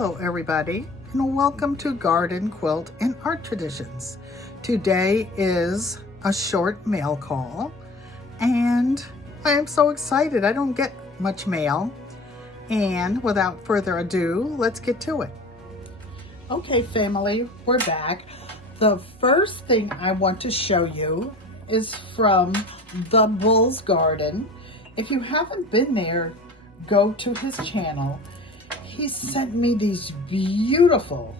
Hello everybody, and welcome to Garden, Quilt, and Art Traditions. Today is a short mail call, and I am so excited. I don't get much mail, and without further ado, let's get to it. Okay family, we're back. The first thing I want to show you is from the Bull's Garden. If you haven't been there, go to his channel. He sent me these beautiful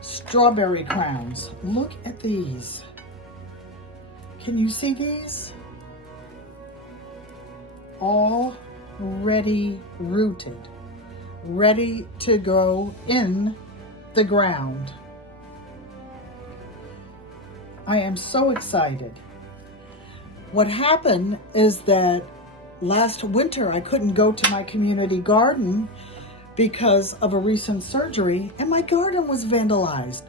strawberry crowns. Look at these. Can you see these? Already rooted, ready to go in the ground. I am so excited. What happened is that last winter, I couldn't go to my community garden because of a recent surgery, and my garden was vandalized.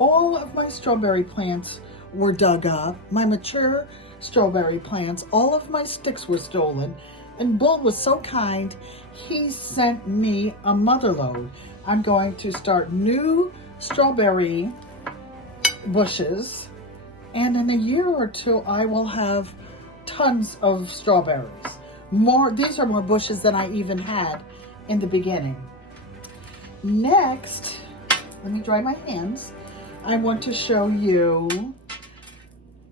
All of my strawberry plants were dug up, my mature strawberry plants, all of my sticks were stolen, and Bull was so kind, he sent me a mother load. I'm going to start new strawberry bushes, and in a year or two, I will have tons of strawberries. These are more bushes than I even had in the beginning. Next, let me dry my hands. I want to show you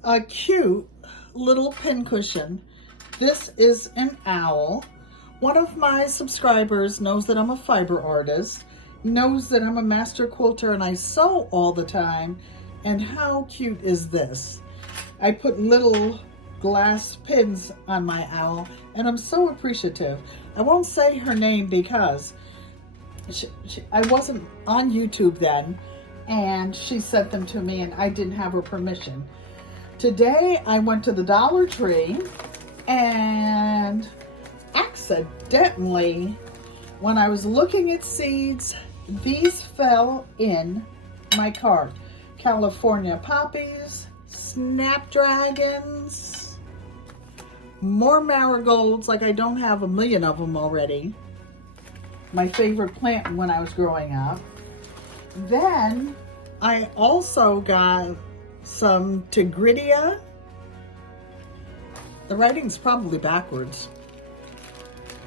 a cute little pincushion. This is an owl. One of my subscribers knows that I'm a fiber artist, knows that I'm a master quilter and I sew all the time. And how cute is this? I put little glass pins on my owl, and I'm so appreciative. I won't say her name because I wasn't on YouTube then, and she sent them to me and I didn't have her permission. Today I went to the Dollar Tree and accidentally, when I was looking at seeds, these fell in my cart. California poppies, snapdragons, more marigolds, like I don't have a million of them already. My favorite plant when I was growing up. Then I also got some tigridia. The writing's probably backwards.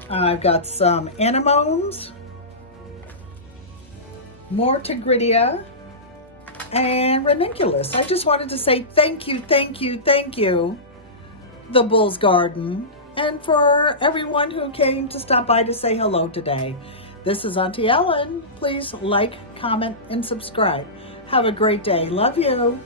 I've got some anemones, more tigridia, and ranunculus. I just wanted to say thank you, the Bull's Garden, and for everyone who came to stop by to say hello today. This is Auntie Ellen. Please like, comment, and subscribe. Have a great day. Love you.